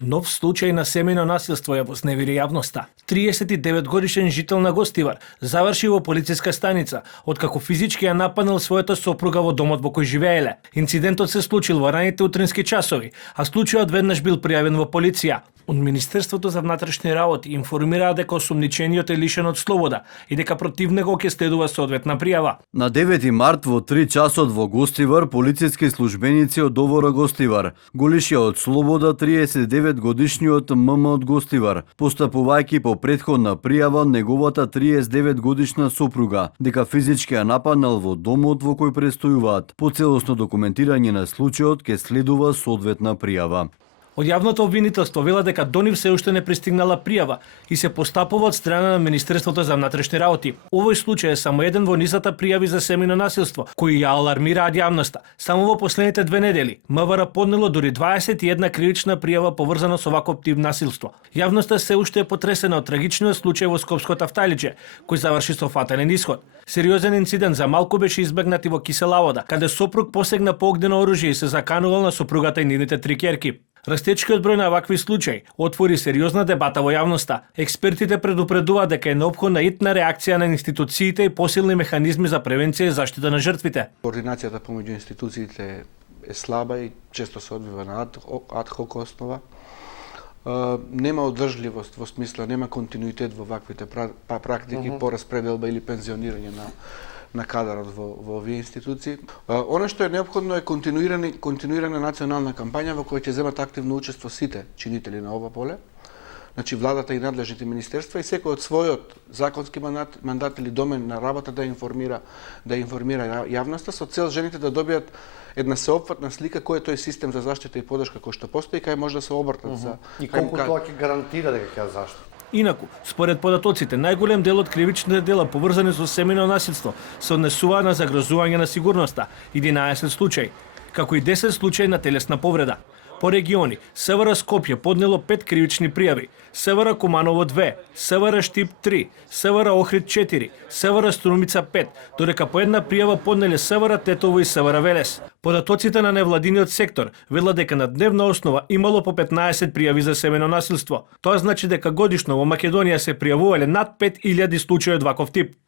Нов случај на семејно насилство ја возневири јавноста. 39-годишен жител на Гостивар заврши во полициска станица, откако физички ја нападнал својата сопруга во домот во кој живееле. Инцидентот се случил во раните утрински часови, а случајот веднаш бил пријавен во полиција. Од Министерството за внатрешни работи информираа дека осумничениот е лишен од слобода и дека против него ќе следува соодветна пријава. На 9 март во 3 часот во Гостивар полициски службеници од ОВР Гостивар го лишија од слобода 39-годишниот ММ од Гостивар, постапувајќи по претходна пријава неговата 39-годишна сопруга, дека физички ја нападнал во домот во кој престојуваат. По целосно документирање на случајот ќе следува соодветна пријава. Од јавното обвинителство вела дека до нив се уште не пристигнала пријава и се постапува од страна на Министерството за внатрешни работи. Овој случај е само еден во низата пријави за семејно насилство, кои ја алармираат јавноста. Само во последните 2 недели МВР поднело дури 21 кривична пријава поврзана со ваков тип насилство. Јавноста се уште е потресена од трагичниот случај во Скопското Авталиџе, кој заврши со фатален ишод. Сериозен инцидент за малку беше избегнат и во Кисела Вода, каде сопруг посегна по огнено оружје и се заканувал на сопругата и нивните 3 ќерки. Растечкиот број на вакви случаи отвори сериозна дебата во јавноста. Експертите предупредуваат дека е неопходна итна реакција на институциите и посилни механизми за превенција и заштита на жртвите. Координацијата помеѓу институциите е слаба и често се одвива на ад хок основа. Нема одржливост во смисла, нема континуитет во ваквите практики по распределба или пензионирање на кадарот во овие институции. Она што е неопходно е континуирана национална кампања во која ќе земат активно учество сите чинители на ова поле, значи владата и надлежните министерства и секој од својот законски мандат или домен на работа да информира јавноста со цел жените да добијат една сеопфатна слика кој е тој систем за заштита и поддршка кој што постои, кај може да се обртат за и колку тоа ќе гарантира дека ќе заштити. Инаку, според податоците, најголем дел од кривичните дела поврзани со семејно насилство се однесуваат на загрозување на сигурноста, 11 случаи, како и 10 случаи на телесна повреда. По региони, СВР Скопје поднело 5 кривични пријави, СВР Куманово 2, СВР Штип 3, СВР Охрид 4, СВР Струмица 5, додека по една пријава поднеле СВР Тетово и СВР Велес. Податоците на невладиниот сектор велат дека на дневна основа имало по 15 пријави за семејно насилство. Тоа значи дека годишно во Македонија се пријавувале над 5000 случаи од ваков тип.